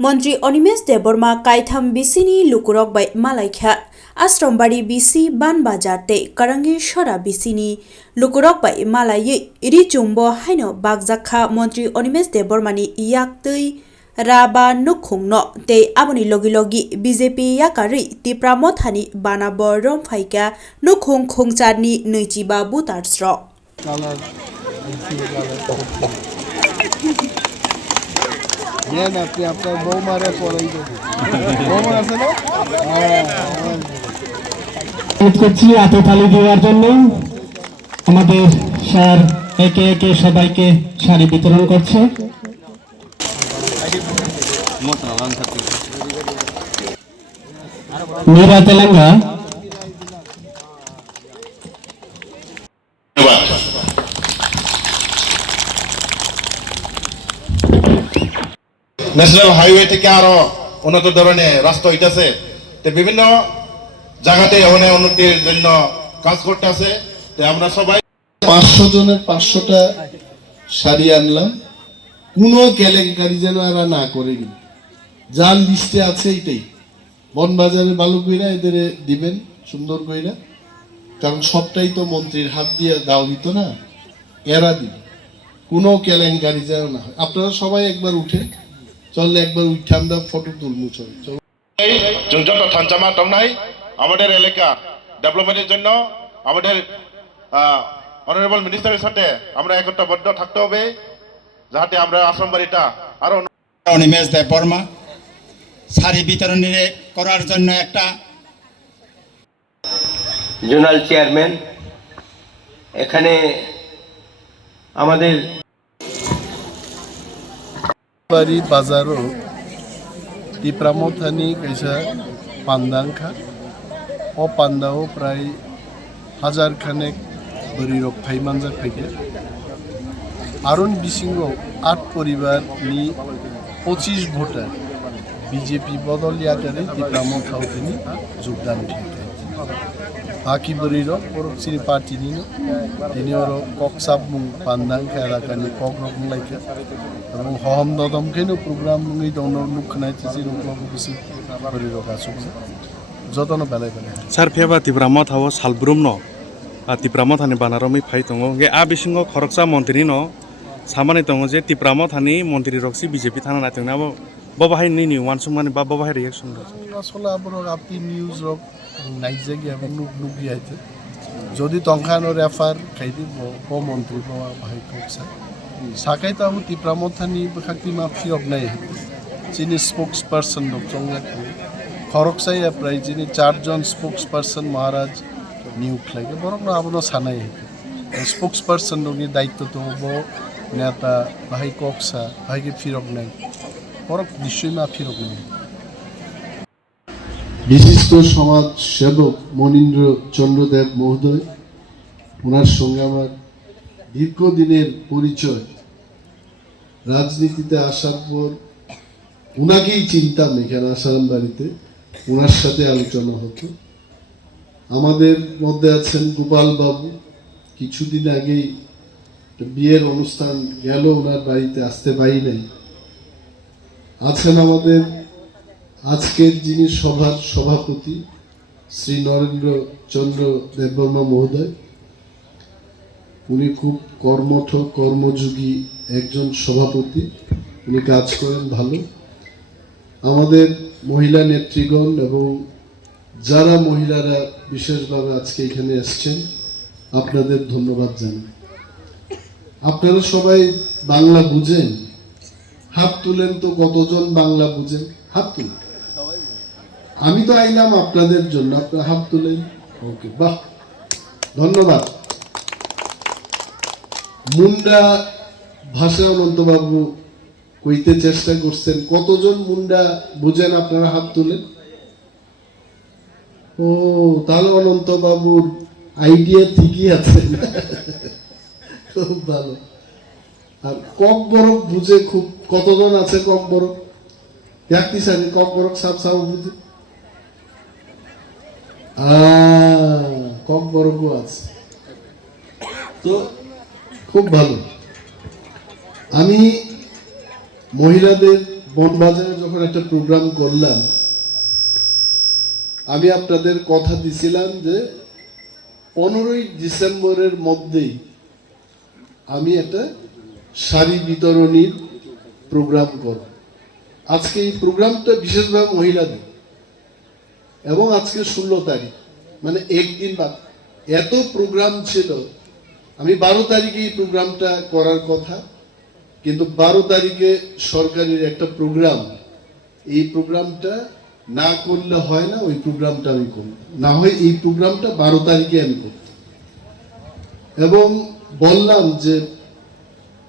মন্ত্রী Animesh Debbarma কাইথাম বিসিনি লুকুরক by মালাইখা আশ্রমবাড়ি BC বানবাজারতে কারাঙ্গি সরা বিসিনি লুকুরক by মালাই রিচুম্ব হাইনো বাগজাখা মন্ত্রী অনিমেষ দেববর্মানি ইয়াকতৈ রাবা নুখুংনো তে আবনি লগি লগি বিজেপি ইয়াকারি তিপ্রামথানি বানাবো রমফাইকা নুখুং খুংচারনি নৈচিবা বুতারস্র আপনি আপনার বৌমারে পড়াই বৌমা আছে না করছি হাতে তালি দেওয়ার জন্য। আমাদের স্যার একে একে সবাইকে শাড়ি বিতরণ করছে। মীরা তেলেঙ্গা ন্যাশনাল হাইওয়ে থেকে আরো উন্নত ধরনের রাস্তা হইতেছে, বিভিন্ন জায়গাতে উন্নতির জন্য কাজ করতে আছে। আমরা সবাই 500 জনের 500টা শাড়ি আনলাম, কোনো কেলেঙ্কারি যেন এরা না করে। যার লিস্টে আছে এটাই বনবাজারে ভালো কইরা এদের দিবেন সুন্দর কইরা, কারণ সবটাই তো মন্ত্রীর হাত দিয়ে দাও হইতো না, এরা দিবে। কোনো কেলেঙ্কারি যেন না হয়। আপনারা সবাই একবার উঠে চললে একবার উঠে আমরা ফটো তুলবো। যত থানচামা টংনাই আমাদের এলাকা ডেভেলপমেন্টের জন্য আমাদের অনারেবল মিনিস্টারের সাথে আমরা একতাবদ্ধ থাকতে হবে, যাতে আমরা আশ্রমবাড়িটা আরো। অনিমেষ দেববর্মা শাড়ি বিতরণ করার জন্য একটা জোনাল চেয়ারম্যান এখানে আমাদের বাড়ি বাজারও তিপ্রামথানি कैसा পান্দাংখা ও পান্দাও প্রায় 1000 খানেক বড়ি রক ফাইমানজার থেকে আরন বিসিংহ 8 পরিবার নি 25 ভোটার বিজেপি বদল ইয়াটারে তিপ্রামথাও তিনি যোগদান ঠিক বাকি বড়ি রক পরোক্ষী পার্টি নিনো তিনি ওর ককসাব মুং পান্দাংখা এলাকানি কক রকম লাইকা এবং হম দদমকেনো প্রোগ্রাম মুই দনো নুখনাইতে যে রকম কিছু বড়ি রক আছে যতন বেলায় বেলায় सार फेबा तिब्रामा थावो सालब्रुम न तिब्रामा थानि बानारमि फाइ दङो गे आ बिसिङो खरकसा मन्त्रि न सामानि दङो जे तिब्रामा थानि मन्त्रि रक्सि बिजेपि थाना नायतोंना बबाहाय नि वानसुमानि बा बबाहाय रिएक्शन আসলে আপনার আপনি নিউজ রক নাইজে গিয়ে নুক নুক গিয়েছে যদি তংখানো রেফার খাইদি ব মন্ত্রী বাবা ভাই কক্সা সাকাই তো আমি তিপ্রামথানি বখাতি মাফি অব নাই যিনি স্পোক্স পারসন রক চংলা খরকসাই প্রায় যিনি 4 জন স্পোক্স পারসন মহারাজ নিয়োগ লাগে বরং আপনার সানাই স্পোক্স পারসন রকি দায়িত্ব তো হব নেতা ভাই কক্সা ভাইকে ফিরক নাই বরং নিশ্চয়ই মা ফিরক নাই। বিশিষ্ট সমাজ সেবক মনীন্দ্র চন্দ্রদেব মহোদয়, ওনার সঙ্গে আমার দীর্ঘদিনের পরিচয়। রাজনীতিতে আসার পর ওনাকেই চিনতাম এখানে আশ্রমবাড়িতে, ওনার সাথে আলোচনা হতো। আমাদের মধ্যে আছেন গোপাল বাবু, কিছুদিন আগেই বিয়ের অনুষ্ঠান গেল, ওনার বাড়িতে আসতে পারি নাই। আছেন আমাদের আজকের যিনি সভার সভাপতি শ্রী নরেন্দ্র চন্দ্র দেববর্মা মহোদয়, উনি খুব কর্মঠ কর্মযোগী একজন সভাপতি, উনি কাজ করেন ভালো। আমাদের মহিলা নেত্রীগণ এবং যারা মহিলারা বিশেষভাবে আজকে এখানে এসছেন, আপনাদের ধন্যবাদ জানাই। আপনারা সবাই বাংলা বুঝেন? হাত তুলেন তো, কতজন বাংলা বুঝেন? হাত তুলেন। আমি তো আইলাম আপনাদের জন্য, আপনারা হাত তুলেন। ওকে, বাহ, ধন্যবাদ। মুন্ডা ভাষা অনন্তবাবু কইতে চেষ্টা করছেন, কতজন মুন্ডা বুঝেন? আপনারা হাত তুলেন। ও, তাহলে অনন্তবাবুর আইডিয়া ঠিকই আছে, খুব ভালো। আর কক বরক বুঝে খুব, কতজন আছে কক বরক? দেখতে চাই কক বরক সাপ সাপ বুঝে, কক বরকও আছে, তো খুব ভালো। আমি মহিলাদের বনবাজারে যখন একটা প্রোগ্রাম করলাম, আমি আপনাদের কথা দিছিলাম যে 15ই ডিসেম্বরের মধ্যেই আমি একটা শাড়ি বিতরণীর প্রোগ্রাম করব। আজকে এই প্রোগ্রামটা বিশেষভাবে মহিলাদের, এবং আজকে 16 তারিখ, মানে একদিন বাদ। এত প্রোগ্রাম ছিল, আমি 12 তারিখে এই প্রোগ্রামটা করার কথা, কিন্তু 12 তারিখে সরকারের একটা প্রোগ্রাম, এই প্রোগ্রামটা না করলে হয় না, ওই প্রোগ্রামটা আমি করব, না হয় এই প্রোগ্রামটা 12 তারিখে আমি করব। এবং বললাম যে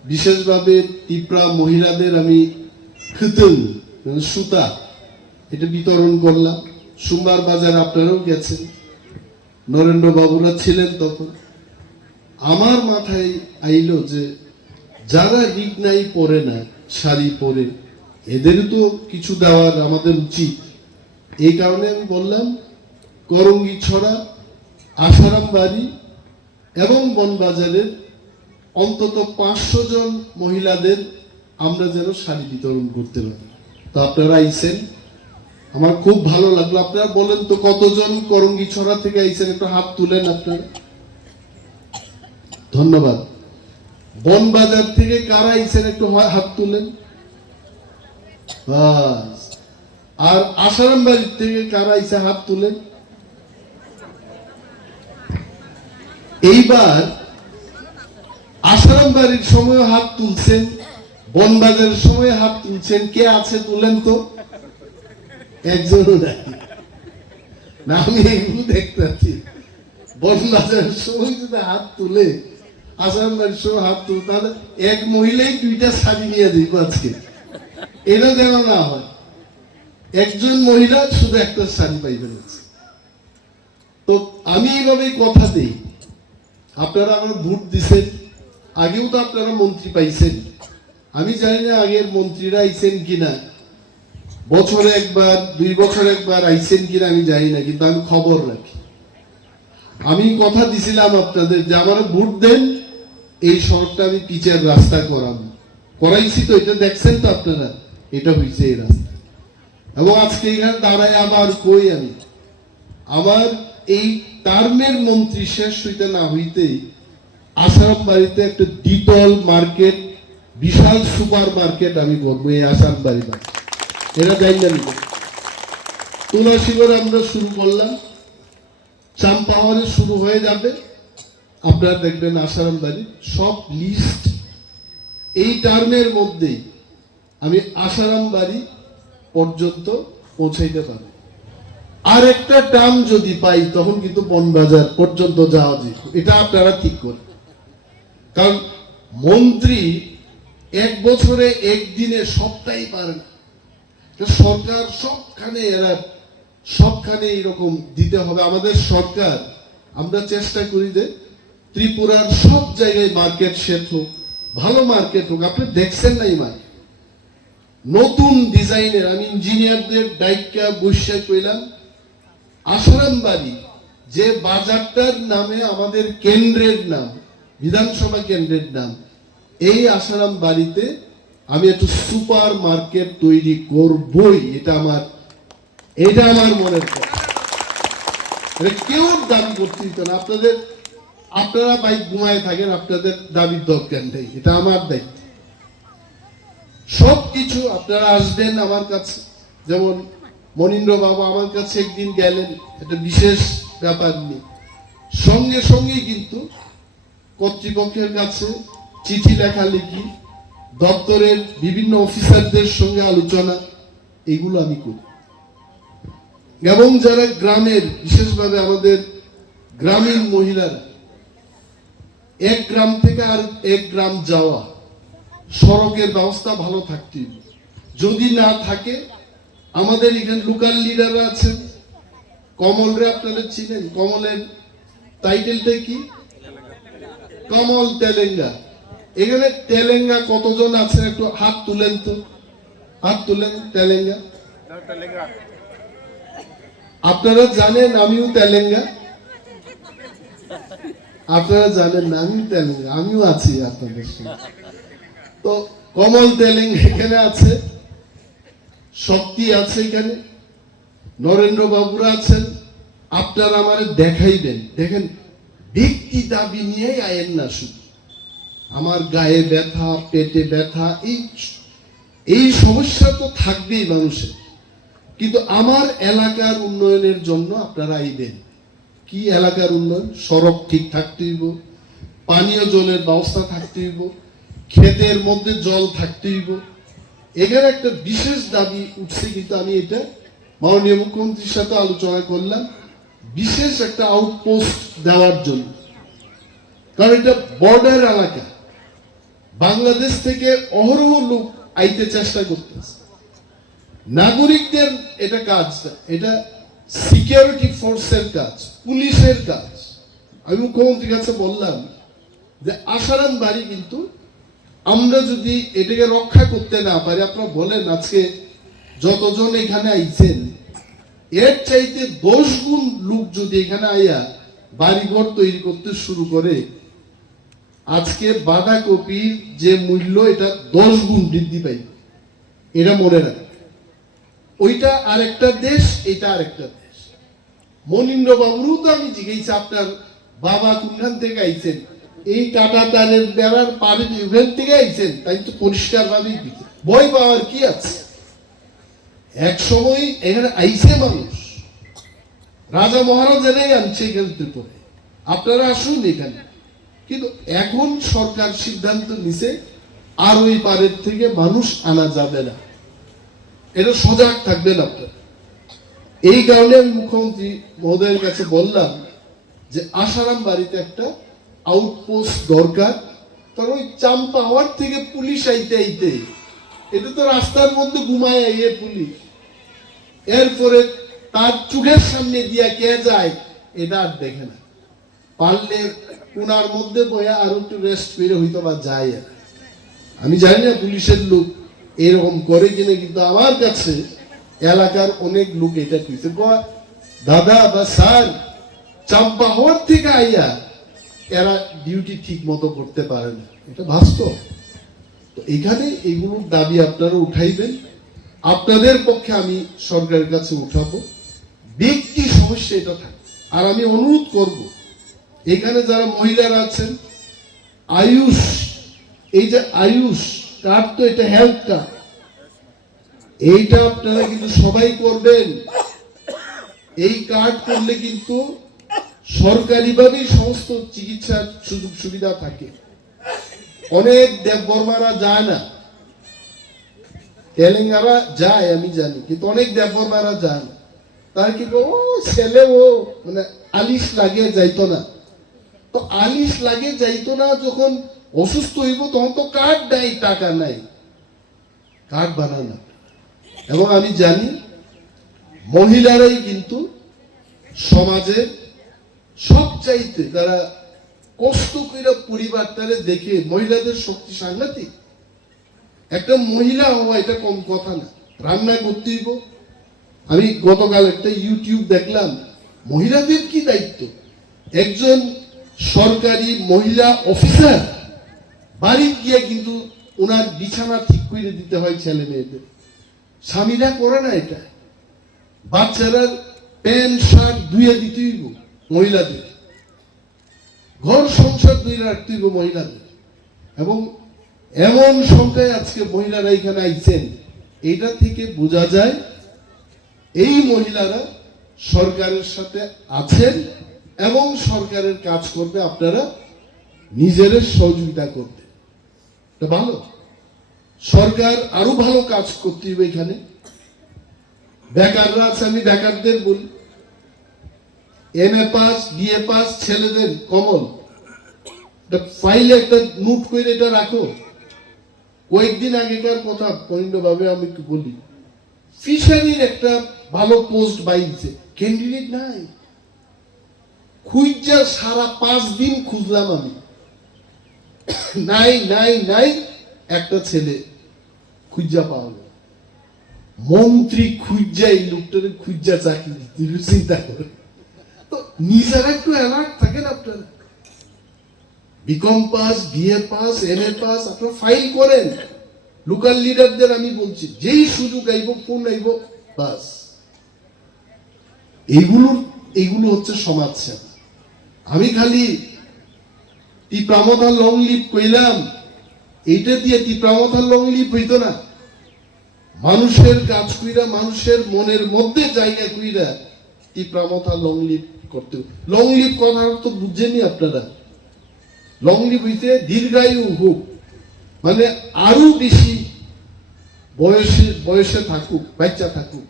বিশেষভাবে ত্রিপুরা মহিলাদের আমি খিতুল মানে সুতা এটা বিতরণ করলাম। সোমবার বাজার আপনারাও গেছেন, নরেন্দ্র বাবুরা ছিলেন তখন। আমার মাথায় আইলো যে যারা রিগনাই পরে না, শাড়ি পরে, এদের তো কিছু দেওয়ার আমাদের উচিত। এই কারণে আমি বললাম করঙ্গি ছড়া, আসারাম বাড়ি এবং বনবাজারের অন্তত 500 জন মহিলাদের আমরা যেন শাড়ি বিতরণ করতে পারি। তো আপনারা আইছেন, আমার খুব ভালো লাগলো। আপনারা বলেন তো কতজন করঙ্গি ছড়া থেকে আইছেন, একটু হাত তুলেন আপনারা। ধন্যবাদ। বনবাজার থেকে কারা আইছেন একটু হাত তুলেন। বাস। আর আসারাম বাড়ির থেকে কারা আইছে হাত তুলেন। এইবার আসারাম বাড়ির সময় হাত তুলছেন, বনবাজারের সময় হাত তুলছেন, কে আছে তুলেন তো। একজনও নাই না, আমি এগুলো দেখতে পাচ্ছি। বনবাজারের সময় যদি হাত তুলে, আসারাম বাড়ির সময় হাত তুলে, তাহলে এক মহিলাই 2টা শাড়ি নিয়ে দিব আজকে। এটা যেন না হয়, একজন মহিলা শুধু একটা শাড়ি পাইবেন। তো আমি এইভাবেই কথা দিই। আপনারা আমার ভোট দিচ্ছেন, আগেও তো আপনারা মন্ত্রী পাইছেন। আমি জানি না আগের মন্ত্রীরা আইছেন কিনা, বছরে একবার 2 বছরে একবার আইছেন কিনা আমি জানি না, কিন্তু আমি খবর রাখি। আমি কথা দিছিলাম আপনাদের যে আমার ভোট দেন, এই সড়কটা আমি পিচের রাস্তা করাইছি। তো এটা দেখছেন তো আপনারা, এটা হয়েছে এই রাস্তা। এবং আজকে এখানে দাঁড়ায় আবার কই আমি, আমার এই টার্মের মন্ত্রী শেষ হইতে না হইতেই আসারাম বাড়িতে একটা দ্বিতল মার্কেট, বিশাল সুপার মার্কেট আমি করবো এই আসারাম বাড়িতে। এরা জানি না। তুলাসীগড়ে আমরা শুরু করলাম, চাম্পাহারে শুরু হয়ে যাবে। আপনারা দেখবেন আসারাম বাড়ি সব লিস্ট এই টার্মের মধ্যেই আমি আসারাম বাড়ি পর্যন্ত পৌঁছাইতে পারবো। আর একটা টার্ম যদি পাই তখন কিন্তু বনবাজার পর্যন্ত যাওয়া যেত। এটা আপনারা ঠিক করেন, কারণ মন্ত্রী 1 বছরে 1 দিনে সবটাই পারে না। সরকার সবখানে এরকম দিতে হবে। আমাদের সরকার, আমরা চেষ্টা করি যে ত্রিপুরার সব জায়গায় মার্কেট সেট হোক, ভালো মার্কেট হোক। আপনি দেখছেন না এই মার্কেট নতুন ডিজাইনের। আমি ইঞ্জিনিয়ারদের দায়িত্ব বসে কইলাম, আসারাম বাড়ি যে বাজারটার নামে আমাদের কেন্দ্রের নাম, বিধানসভা কেন্দ্রের নাম, এই আসারাম বাড়িতে আমি একটু সুপার মার্কেট তৈরি করবই। এটা আমার মনের কথা। কেউ দাবি করতে দিত না। আপনারা বাইক ঘুমায় থাকেন, আপনাদের দাবির দরকার নেই, এটা আমার দায়িত্ব। সবকিছু আপনারা আসবেন আমার কাছে। যেমন মনীন্দ্র বাবু আমার কাছে একদিন গেলেন, একটা বিশেষ ব্যাপার নিয়ে, সঙ্গে সঙ্গেই কিন্তু কর্তৃপক্ষের কাছে চিঠি লেখালেখি, দপ্তরের বিভিন্ন অফিসারদের সঙ্গে আলোচনা, এগুলো আমি করি। এবং যারা গ্রামের, বিশেষভাবে আমাদের গ্রামীণ মহিলারা, এক গ্রাম থেকে আর এক গ্রাম যাওয়া, সড়কের ব্যবস্থা ভালো থাকতে হবে। যদি না থাকে, আমাদের এখানে লোকাল লিডাররা আছেন, কমলরে আপনারা চিনেন, কমলের টাইটেলটা কি? কমল তেলেঙ্গা। এখানে তেলেঙ্গা কতজন আছেন একটু হাত তুলেন তো, হাত তুলেন। তেলেঙ্গা আপনারা জানেন আমিও তেলেঙ্গা, আপনারা জানেন না আমিও তেলেঙ্গা, আমিও আছি আপনাদের সঙ্গে। তো কমল তেলেঙ্গা এখানে আছে, শক্তি আছে এখানে, নরেন্দ্র বাবুরা আছেন, আপনারা আমারে দেখাইবেন। দেখেন, ব্যক্তি দাবি নিয়েই আয়েন না, শুধু আমার গায়ে ব্যথা, পেটে ব্যথা, এই সমস্যা তো থাকবেই মানুষের, কিন্তু আমার এলাকার উন্নয়নের জন্য আপনারা আইবেন। কি এলাকার উন্নয়ন? সড়ক ঠিক থাকতে হইব, পানীয় জলের ব্যবস্থা থাকতে হইব, ক্ষেতের মধ্যে জল থাকতে হইব। এখানে একটা বিশেষ দাবি উঠছে, কিন্তু আমি এটা মাননীয় মুখ্যমন্ত্রীর সাথে আলোচনা করলাম, বিশেষ একটা আউটপোস্ট দেওয়ার জন্য। কারণ এটা বর্ডার এলাকা, বাংলাদেশ থেকে অহরহ লোক আইতে চেষ্টা করতেছে। নাগরিকদের এটা কাজ না, এটা সিকিউরিটি ফোর্সের কাজ, পুলিশের কাজ। আমি মুখ্যমন্ত্রীর কাছে বললাম যে আশারাম বাড়ি কিন্তু আমরা যদি এটাকে রক্ষা করতে না পারি, আপনারা বলেন আজকে যতজন এখানে আইছেন এর চাইতে 10 গুণ লোক যদি এখানে আইয়া বাড়িঘর তৈরি করতে শুরু করে, আজকে বাঁধাকপির যে মূল্য এটা 10 গুণ বৃদ্ধি পাই। এটা মনে রাখ, ওইটা আরেকটা দেশ, এটা আরেকটা দেশ। মনীন্দ্র বাবুরও তো আমি জিজ্ঞেস, আপনার বাবা কোনখান থেকে আইছেন? এই কাটা তারের বেড়ার পারে ওখান থেকে আইছেন, তাই তো পরিষ্কার ভাবেই দিচ্ছে। ভয় পাওয়ার কি আছে? এক সময় এখানে আইছে মানুষ, রাজা মহারাজারাই আনছে এখান থেকে, আপনারা আসুন এখানে। কিন্তু এখন সরকার সিদ্ধান্ত নিছে আর ওই পারের থেকে মানুষ আনা যাবে না, এটা সজাগ থাকবেন আপনারা। এই কারণে আমি মুখ্যমন্ত্রী মহোদয়ের কাছে বললাম যে আশারাম বাড়িতে একটা আউটপোস্ট দরকার। কারণ ওই চাম্পা হওয়ার থেকে পুলিশ আইতে আইতে, এটা তো রাস্তার মধ্যে ঘুমায় আইয়ে পুলিশ, এরপরে তার চোখের সামনে দিয়া কে যায় এটা আর দেখে না। পারলে কোনার মধ্যে বয়া আর একটু রেস্ট করে হইতো বা যায়। আমি জানি না পুলিশের লোক এরকম করে কিনা, কিন্তু আমার কাছে এলাকার অনেক লোক এটা কইছে, দাদা বা স্যার, চাম্পা হওয়ার থেকে আইয়া এরা ডিউটি ঠিক মতো করতে পারে না, এটা বাস্তব। তো এখানে এইগুলোর দাবি আপনারা উঠাইবেন, আপনাদের পক্ষে আমি সরকারের কাছে উঠাবো। ব্যক্তি সমস্যা এটা থাকে। আর আমি অনুরোধ করব, এখানে যারা মহিলারা আছেন, আয়ুষ, এই যে আয়ুষ কার্ড, তো এটা হেলথ কার্ড, এইটা আপনারা কিন্তু সবাই করবেন। এই কার্ড করলে কিন্তু সরকারিভাবেই সমস্ত চিকিৎসার সুযোগ সুবিধা থাকে। অনেক দেববর্মারা যায় না, তেলেঙ্গানা যায় আমি জানি, কিন্তু অনেক দেববর্মারা যায় না। তার কি ও ছেলে, ও মানে আলিশ লাগে যাইতো না। তো আলিশ লাগে যাইতো না, যখন অসুস্থ হইব তখন তো কার্ড দেয়, টাকা নাই, কার্ড বানানো। এবং আমি জানি মহিলারাই কিন্তু সমাজে সবচাইতে, তারা কষ্ট করে পরিবারটারে দেখে, মহিলাদের শক্তি সাংঘাতিক। একটা মহিলা হওয়া এটা কম কথা না, রান্না করতে হইব। আমি গতকাল একটা ইউটিউব দেখলাম, মহিলাদের কি দায়িত্ব। একজন সরকারি মহিলা অফিসার বাড়ি গিয়ে কিন্তু ওনার বিছানা ঠিক করে দিতে হয় ছেলে মেয়েদের, স্বামীরা করে না এটা। বাচ্চারা প্যান্ট শার্ট ধুয়ে দিতে হইব মহিলাদের, ঘর সংসার ধুয়ে রাখতে হইব মহিলাদের। এবং এমন সংখ্যায় আজকে মহিলারা এখানে আইছেন, এটা থেকে বোঝা যায় এই মহিলারা সরকারের সাথে আছেন এবং সরকারের কাজ করবে, আপনারা নিজেদের সহযোগিতা করবে। এটা ভালো, সরকার আরো ভালো কাজ করতে হবে। এখানে বেকাররা আছে, আমি বেকারদের বলি, MA পাস, BA পাস ছেলেদের কমন ফাইলে একটা নোট করে এটা রাখো। কয়েকদিন আগেকার কথা পরিণভাবে আমি একটু বলি, ফিশারির একটা ভালো পোস্ট বাইছে, ক্যান্ডিডেট নাই, খুঁজা সারা 5 দিন খুঁজলাম আমি, নাই নাই নাই, একটা ছেলে খুঁজা পাওয়া গেল। মন্ত্রী খুঁজা এই লোকটারে খুঁজা চাকরি দিতে, চিন্তা করে। তো নিজেরা একটু অ্যালার্ট থাকেন আপনারা। BCom pass, BA pass, MA pass আপনারা ফাইল করেন, লোকাল লিডারদের আমি বলছি, যেই সুযোগ আইব, ফোন আইব, বাস এইগুলো হচ্ছে সমাজ সেবা। আমি খালি টিপ্রামথা লং লিভ কইলাম, এইটা দিয়ে টিপ্রামথা লং লিভ হইতো না। মানুষের কাজ কইরা, মানুষের মনের মধ্যে জায়গা কইরা টিপ্রামথা লং লিভ করতে। লং লিভ কথার তো বুঝছেনই আপনারা। লং লিভ হইতে দীর্ঘায়ু হোক, মানে আরো বেশি বয়সে থাকুক, বাচ্চা থাকুক।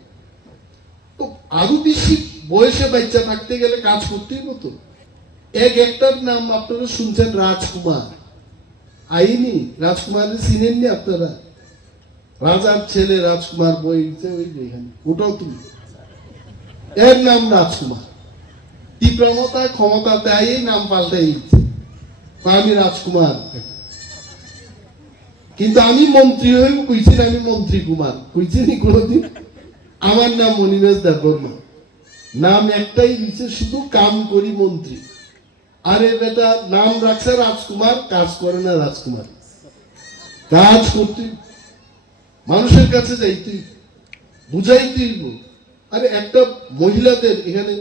তো আরো বেশি বয়সে বাচ্চা থাকতে গেলে কাজ করতেই মতো। একটার নাম আপনারা শুনছেন, রাজকুমার। আইনি রাজকুমারের চিনেননি আপনারা? রাজার ছেলে রাজকুমার বই ওই এখানে, ওটাও তুমি, এর নাম রাজকুমার। তীব্রমতা ক্ষমতাতে আই নাম পাল্টাই, আমি রাজকুমার। কিন্তু আমি মন্ত্রী হয়েও কইছি আমি মন্ত্রী কুমার, কইছি নি কোনোদিন? আমার নাম মনিবেশ দেববর্মা, নাম একটাই দিচ্ছে, শুধু কাম করি মন্ত্রী। আরে বেটা, নাম রাখছে রাজকুমার, কাজ করে না রাজকুমার। কাজ করতে মানুষের কাছে যাইতে বুঝাইতেই। আরে একটা মহিলাদের এখানে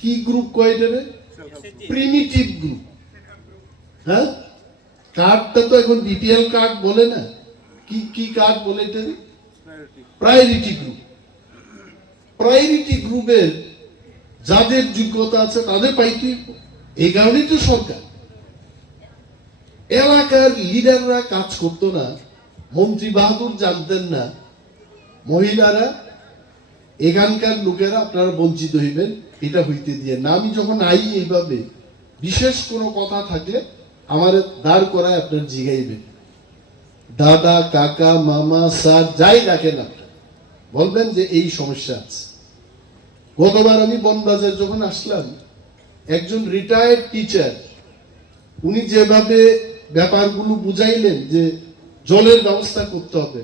কি গ্রুপ কয়টারে? Primitive group. হ্যাঁ, কার্ডটা তো এখন বিপিএল কার্ড বলে না, কি কার্ড বলে এটা? Priority group. প্রায়োরিটি গ্রুপের যাদের যোগ্যতা আছে তাদের পাইতে, এই কারণেই তো সরকার। এলাকার লিডাররা কাজ করতো না, মন্ত্রী বাহাদুর জানতেন না, মহিলারা, এখানকার লোকেরা আপনারা বঞ্চিত হইবেন, এটা হইতে দিয়ে না। আমি যখন আই এইভাবে বিশেষ কোনো কথা থাকলে আমার দাঁড় করায় আপনার জিগাইবেন, দাদা, কাকা, মামা, স্যার, যাই ডাকেন আপনার, বলবেন যে এই সমস্যা আছে। গতবার আমি বনবাজার যখন আসলাম, একজন রিটায়ার্ড টিচার, উনি যেভাবে ব্যাপারগুলো বুঝাইলেন যে জলের ব্যবস্থা করতে হবে,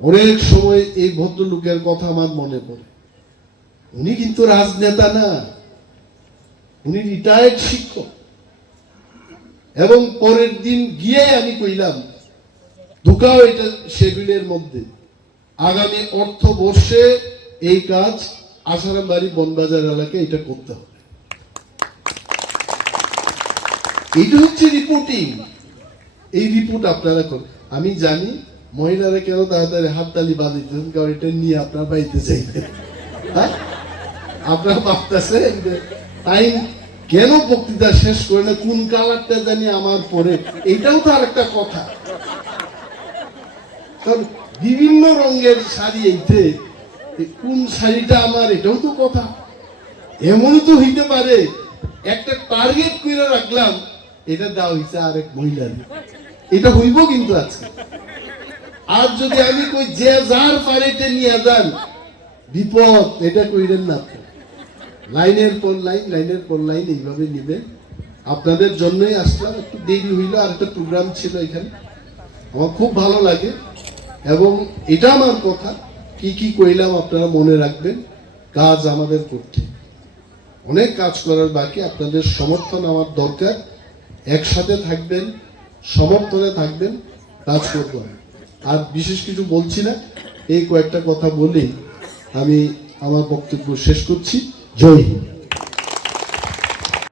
অনেক সময় এই ভদ্রলোকের কথা আমার মনে পড়ে। উনি কিন্তু রাজনেতা না, উনি রিটায়ার্ড শিক্ষক। এবং পরের দিন গিয়ে আমি কইলাম, ঢুকাও এটা শেডিউলের মধ্যে, আগামী অর্থবর্ষে এই কাজ আসারামবাড়ি বনবাজার এলাকায় এটা করতে হবে। এটা হচ্ছে রিপোর্টিং। এই রিপোর্ট আপনারা করেন। আমি জানি মহিলারা কেন তাড়াতাড়ি হাততালি বাঁধিতেন, কারণ এটা নিয়ে আপনার বাড়িতে যাইতেন। হ্যাঁ, আপনারা ভাবতেছেন টাইম কেন বক্তৃতা শেষ করে না, কোন কালারটা জানি আমার পরে, এটাও তো আর একটা কথা। কারণ বিভিন্ন রঙের শাড়ি, এইতে কোন শাড়িটা আমার, এটাও তো কথা। এমনও তো হইতে পারে একটা টার্গেট করে রাখলাম, এটা দেওয়া হয়েছে আরেক মহিলার, এটা হইব কিন্তু আজকে। আর যদি আমি কই যে যার পারেটে নিয়ে যান, বিপদ, এটা কইলেন না। লাইনের পর লাইন এইভাবে নিবেন। আপনাদের জন্যই আসলাম, একটু দেরি হইল, আর একটা প্রোগ্রাম ছিল এখানে, আমার খুব ভালো লাগে। এবং এটা আমার কথা, কি কইলাম আপনারা মনে রাখবেন। কাজ আমাদের করতে, অনেক কাজ করার বাকি। আপনাদের সমর্থন আমার দরকার, একসাথে থাকবেন, সমর্থনে থাকবেন, কাজ করবেন। আর বিশেষ কিছু বলছি না, এই কয়েকটা কথা বলেই আমি আমার বক্তব্য শেষ করছি। জয় হিন্দ।